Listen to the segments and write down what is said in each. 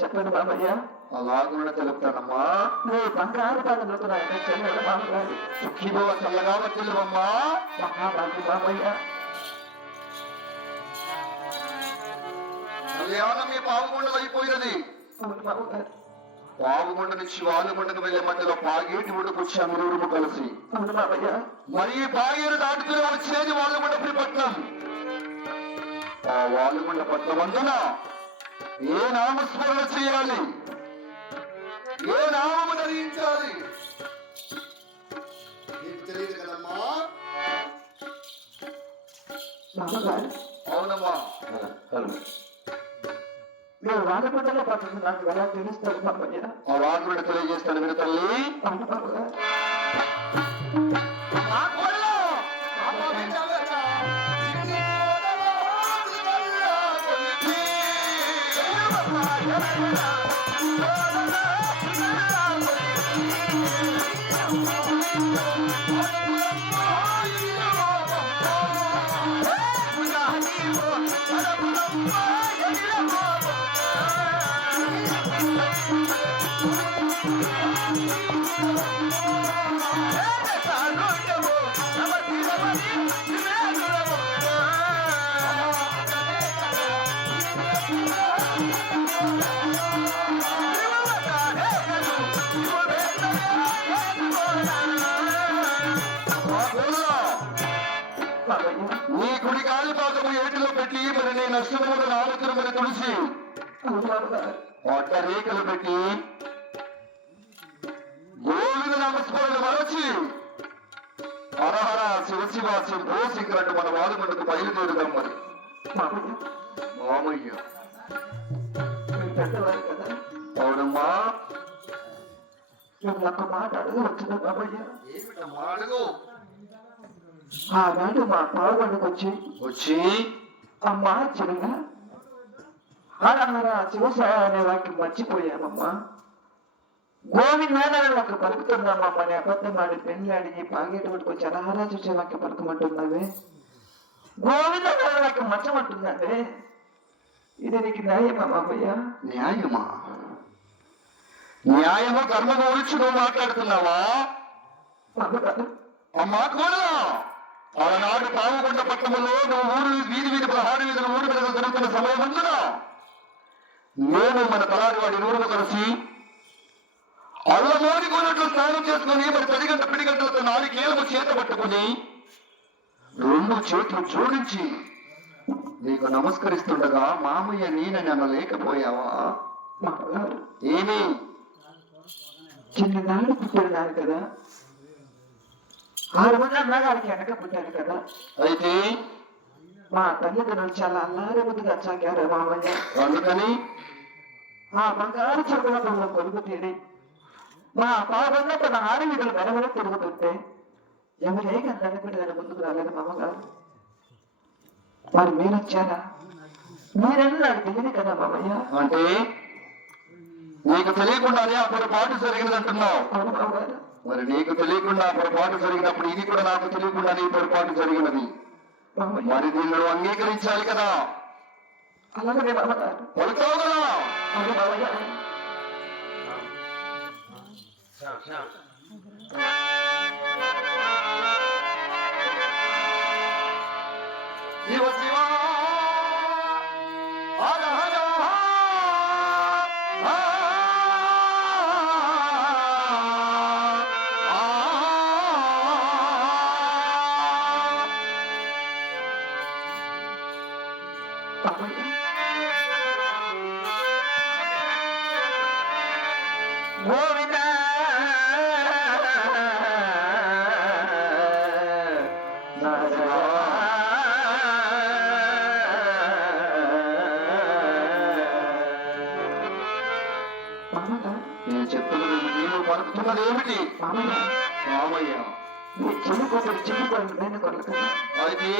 నాకు చెప్పండి మామయ్య అలాగున తెలుపుతానమ్మా. నీ బంగారు మామగారు సుఖిలో చల్లగా తెలువమ్మా మహాభాగ్య మామయ్య కళ్యాణం మీ పావుగుండలు అయిపోయినది? అవును మామగారు పావుగుండ నుంచి వాలుగుండకు వెళ్ళే మధ్యలో పాగేటి ఒడ్డుకు వచ్చాము నూరుము కలిసి. మరి పాగేరు దాటుకుని వచ్చేది వాలుగుండ పట్నం ఆ వాలుగుండ పట్నం అందున ఏ నామస్మరణ చేయాలి? ఏ నామము ధరించాలి? నీకు తెలియదు కదమ్మా? అవునమ్మా. మీరు వాడకుండలో పడుతుంది నాకు ఎలా ఆ వాకుడు తెలియజేస్తాను మీరు తల్లి. అవును నీ కుడి కాలి భాగము ఏటిలో పెట్టి మరి నీ నష్టము నాలుగు మరి తుడిచి అవును మామగారు పొట్ట రేఖలు పెట్టి గోవింద నామస్మరణ మరచి హరహర శివ శివ శంభో శంకరంటు మన వాదుమందుకు బయలుదేరుదాం మరి. మామయ్య అవునమ్మా. నేను ఒక మాట అడగవచ్చును మామయ్య ఏమిటమ్మా? అడుగు. ఆనాడు మా పావుగండుకు వచ్చి వచ్చి అమ్మా చిన్న హర హర శివసాయ అనే వాక్యం మర్చిపోయామమ్మా గోవిందాన్ని ఒక పలుకుతున్నామమ్మా అని అబద్ధం ఆడి పెళ్ళి అడిగి పాగేటోడికి వచ్చి హరహరా చూసే వాక్యం పలుకమంటున్నావే? గోవింద వాక్యం మర్చమంటున్నావే? ఇది నీకు న్యాయమా మామయ్య న్యాయమా? న్యాయము కర్మ గురించి నువ్వు మాట్లాడుతున్నావా? అమ్మా కూడా ఆనాడు పావుకొండ పట్టణంలో నువ్వు ఊరు వీధి వీధి పదహారు వీధుల ఊరు మీద జరుగుతున్న సమయం అందున నేను మన తలారి వాడి నూరును కలిసి అల్లమోని కొన్నట్లు స్నానం చేసుకుని మరి పది గంట పిడి గంటలతో నాలుగేళ్ళము చేత పట్టుకుని రెండు చేతులు జోడించి నీకు నమస్కరిస్తుండగా మామయ్య నేనని అనలేకపోయావా మామగారు ఏమి? చిన్ననాడు పుట్టినాడు కదా. ఆరు మంది అన్నగారికి కదా. అయితే? మా తల్లిదండ్రులు చాలా అల్లారి ముద్దుగా సాగారు మామయ్య అందుకని? ఆ బంగారు చక్రంలో కొలుగు తీరి మా పాపంలో తన ఆరు వీధులు వెనవెల తిరుగుతుంటే ఎవరే కనుకుంటే దాని ముందుకు రాలేదు మామగారు? మరి మీరు వచ్చారా మీరని నాకు తెలియదు కదా మామయ్య. అంటే? నీకు తెలియకుండానే జరిగినదంటున్నావు అవును మామగారు. మరి నీకు తెలియకుండా పొరపాటు జరిగినప్పుడు ఇది కూడా నాకు తెలియకుండానే ఈ పొరపాటు జరిగినది. మరి దీన్ని నువ్వు అంగీకరించాలి కదా. పలుతావు కదా నేను చెప్తున్నది నీవు పలుకుతున్నది ఏమిటి? మామయ్య. నేను కొడుకు అయితే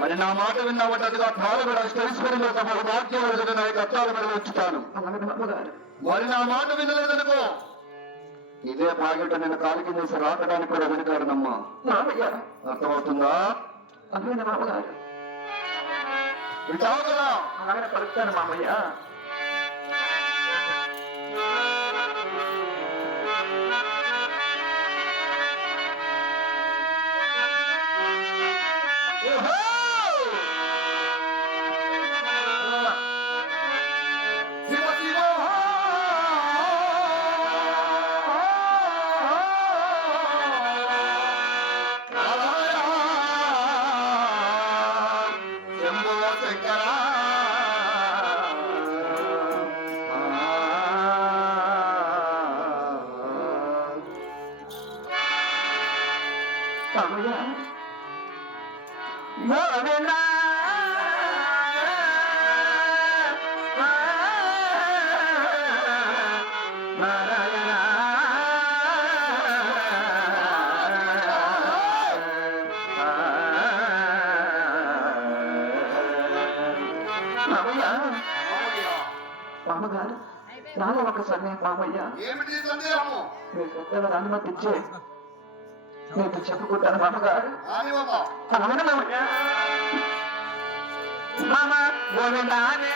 మరి నా మాట తమ మరి నా మాట వినలేదనుకో. ఇదే బాగేట నేను కాలు కిందేసి రాకడానికి కూడా వెనుకాడనమ్మా. అర్థమవుతుందా? వింటావు కదా పలుకుతాను మామయ్య. మామగారు నాలో ఒక సమయం సందేహము? మీరు పెద్దవారు చెప్పుకుంటాను మామగారు అలాగే మామయ్య మామ గోవిందానే.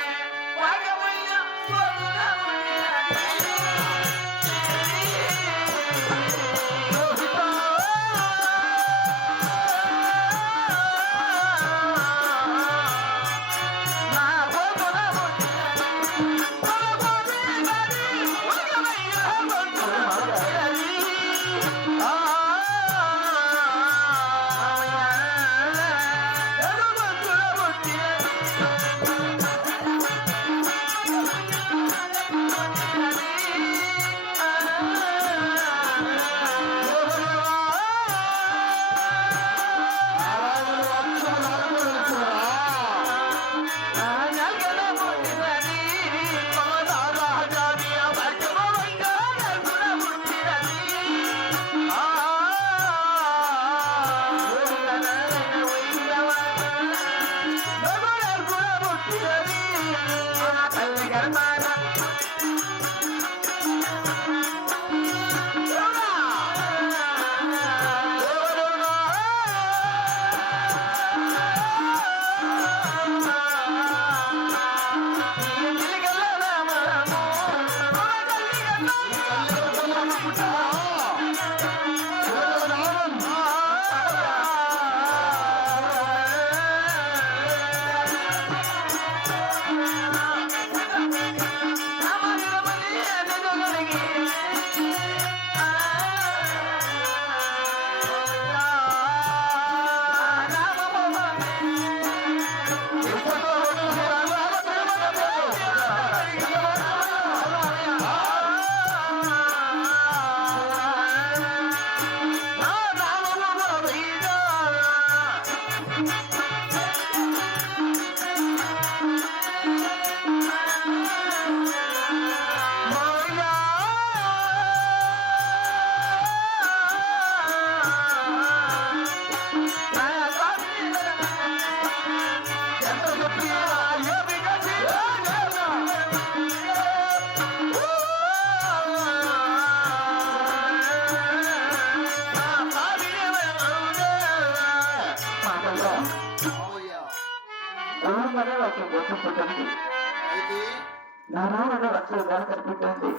నారాయణ వచ్చే దాని కనిపెట్టండి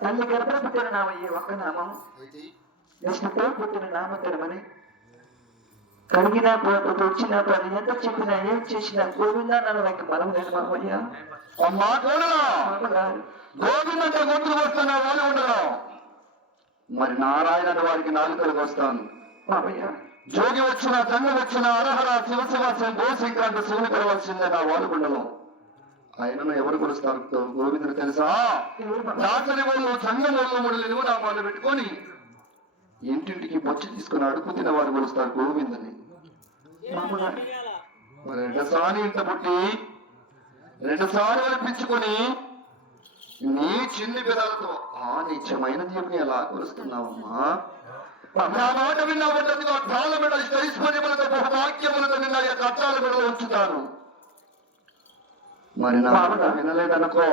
తల్లి గర్భ పుట్టిన నామ ఈ ఒక్క నామం విష్ణుతో పుట్టిన నామకరమని కడిగినా పోతు వచ్చినా పని ఎంత చెప్పినా ఏం చేసినా గోవిందా నన్ను నాకు మనం లేదు మామయ్య గోవిందంటే గొంతుకు వాళ్ళు ఉండరు మరి నారాయణ వారికి నాలుకలకు వస్తాను మామయ్య జోగి వచ్చిన తండ్రి వచ్చిన అరహర శివ శివ శివుని కలవలసిందే నా ఉండడం ఆయనను ఎవరు కొలుస్తారు? గోవిందుడు తెలుసా? ఎవరు మామ- దాసరి వాళ్ళు సంఘం వాళ్ళు పెట్టుకొని ఇంటింటికి బొచ్చి తీసుకుని అడుగు తిన వారు కొలుస్తారు గోవిందని. మామగారు మరి ఇంట పుట్టి రెండోసారి అనిపించుకొని నీ చిన్ని పెదాలతో ఆ నిత్యమైన దీపుని ఎలా కొలుస్తున్నావమ్మా? నా మాట విన్నావంటదిగా అర్థాల మెడ ఐశ్వర్యములతో బహుభాగ్యములతో నిన్న యొక్క అర్థాల మెడలో ఉంచుతాను మరి నా మాట వినలేదనుకో.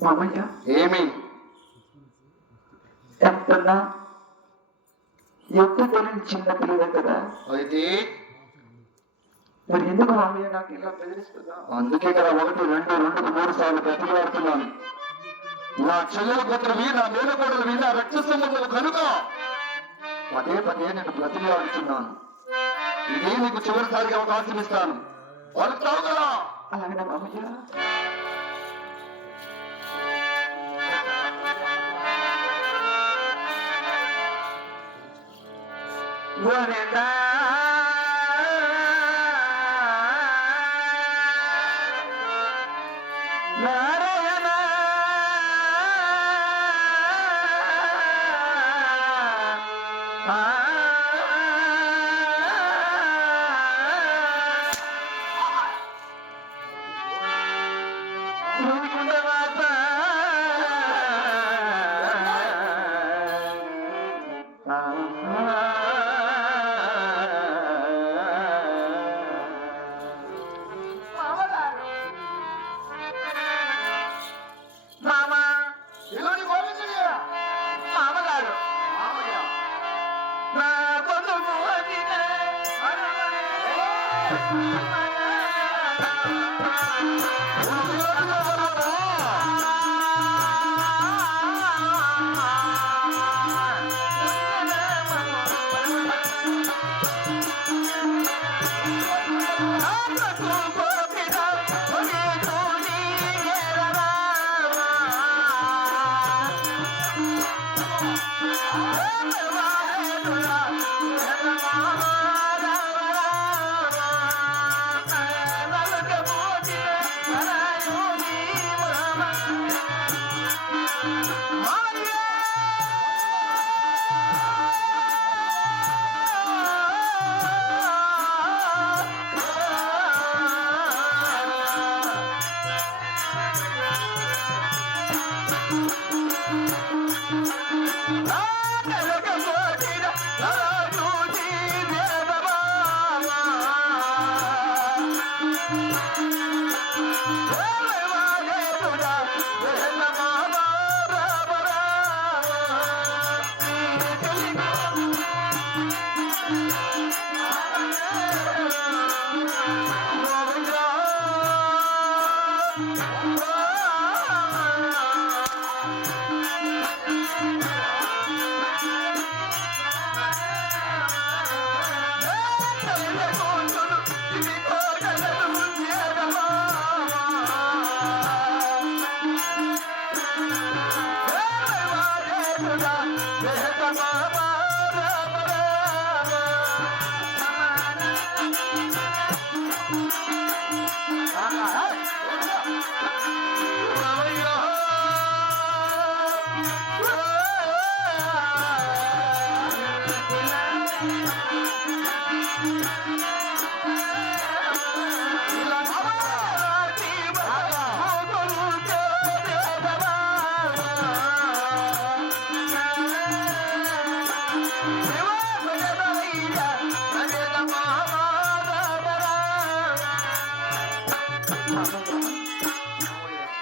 మామయ్య? ఏమి? ఎంతన్నా ఎత్తు తెలియని చిన్న పిల్లలే కదా. అయితే? మరి ఎందుకు మామయ్య నాకు ఇలా బెదిరిస్తున్నా అందుకే కదా ఒకటి రెండు రెండు మూడు సార్లు బ్రతిలాడుతున్నాను నా చెల్లెల పుత్రువి నా మేనకోడలువి నా రక్త సంబంధం కనుక పదే పదే నేను బ్రతిలాడుతున్నాను ఇదే నీకు చివరిసారిగా అవకాశం ఇస్తాను. అలాగే మామయ్య గోవిందా నారాయణ సుధా జగత బాబా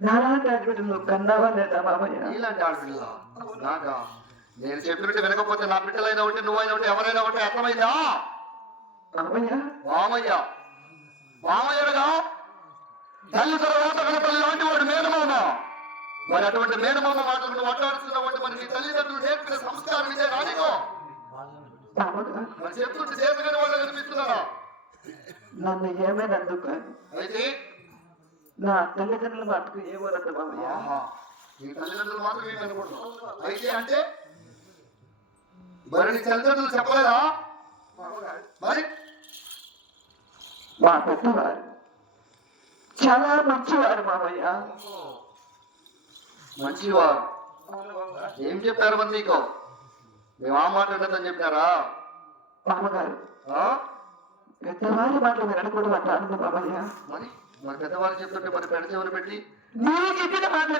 నాలాంటి ఆడబిడ్డ నువ్వు కన్నావా లేదా మామయ్య నీలాంటి ఆడపిల్ల. నాకా నేను చెప్పినట్టు వినకపోతే నా బిడ్డలైనా ఒకటి నువ్వైనా ఒకటి ఎవరైనా ఒకటి అర్థమైందా? మామయ్య. మామయ్యగా తల్లి తర్వాత కనపల్లి లాంటి వాడు మేనమామ. మరి అటువంటి మేనమామ మాటలు మాట్లాడుతున్నటువంటి నీ తల్లిదండ్రులు నేర్పిన సంస్కారం ఇదే రానిగో మామగా మరి చెప్తుంటే చేతగానే వాళ్ళు కనిపిస్తున్నారా నన్ను ఏమైనందుకు? కానీ అయితే నా తల్లిదండ్రుల మాటకు ఏ వరద మామయ్య ఆహా. నీ తల్లిదండ్రులు మాత్రం ఏమి అనకూడదు అయితే అంటే మరి నీ తల్లిదండ్రులు చెప్పలేదా? మరి? మా పెద్దవారు. చాలా మంచివారు మామయ్య మంచివారు. ఏం చెప్పారు మరి నీకు? మేము ఆ మాట ఉండదని చెప్పారా మామగారు? పెద్దవారి మాటలు వినకూడదు అంటాను మామయ్య. మరి? మరి పెద్దవాళ్ళు చెప్తుంటే మరి పెద్ద చెవులు పెట్టి? నీవు చెప్పిన మాటలు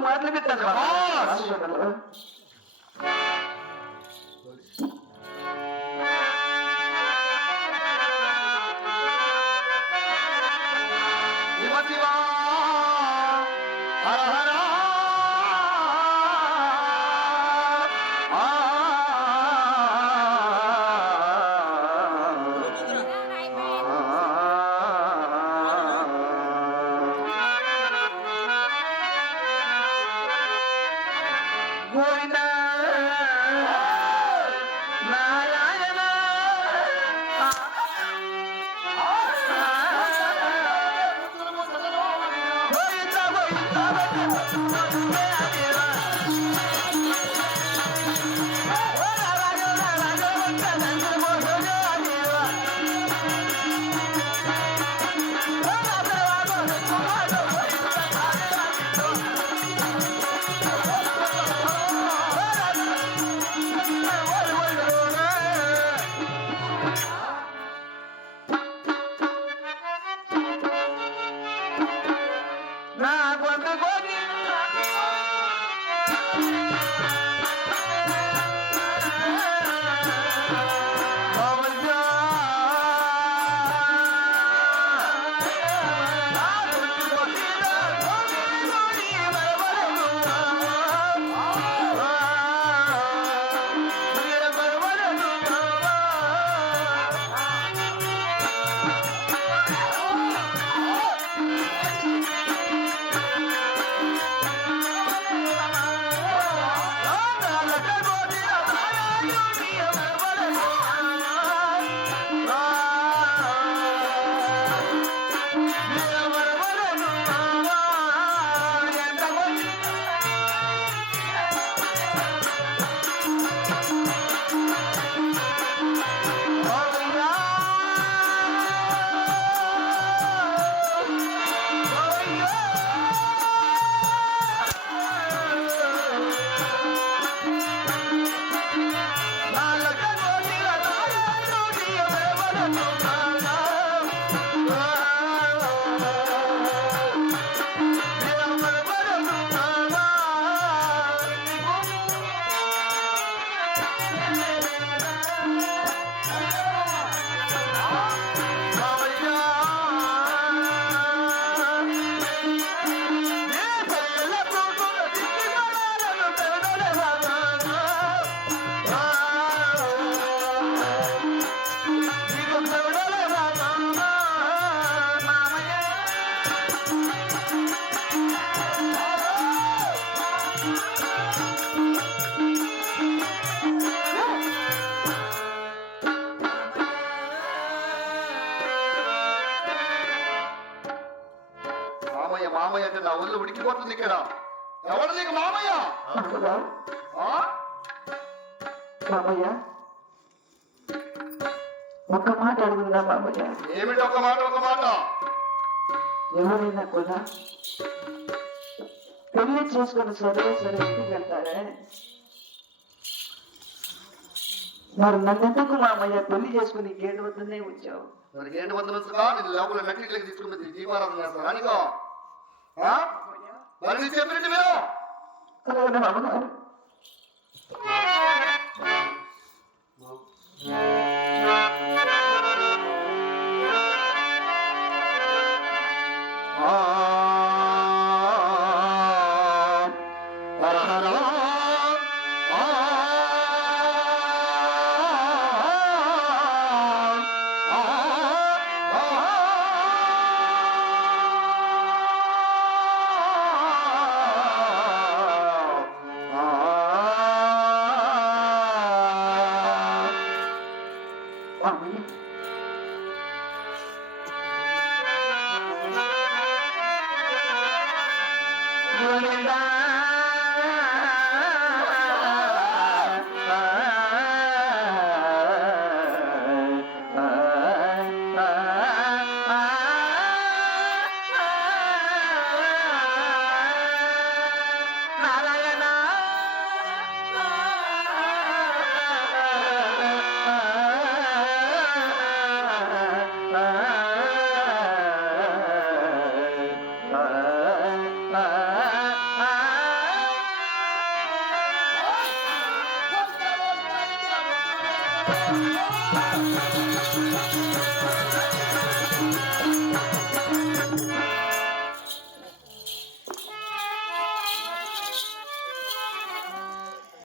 మాటలు పెట్టాను గోవింద నారాయణ మామయ్య నీకు మామయ్య? మామయ్య? ఒక్క మాట అడుగుదా మామయ్య? ఏమిటి ఒక మాట ఒక మాట? ఎవరైనా కూడా పెళ్ళి చేసుకుని సరే సరే ఇంటికి వెళ్తారే? మరి నన్నెందుకు మామయ్య పెళ్ళి చేసుకుని గేటు వద్దనే వచ్చావు? మరి ఏంటి వందలు వచ్చుగా నేను లోపల మెట్రిక్లకి తీసుకుని దీపారాధన చేస్తాను నీకో? ఆ? మరి నీ చెప్పినట్టు మీరు? అలాగే మామగారు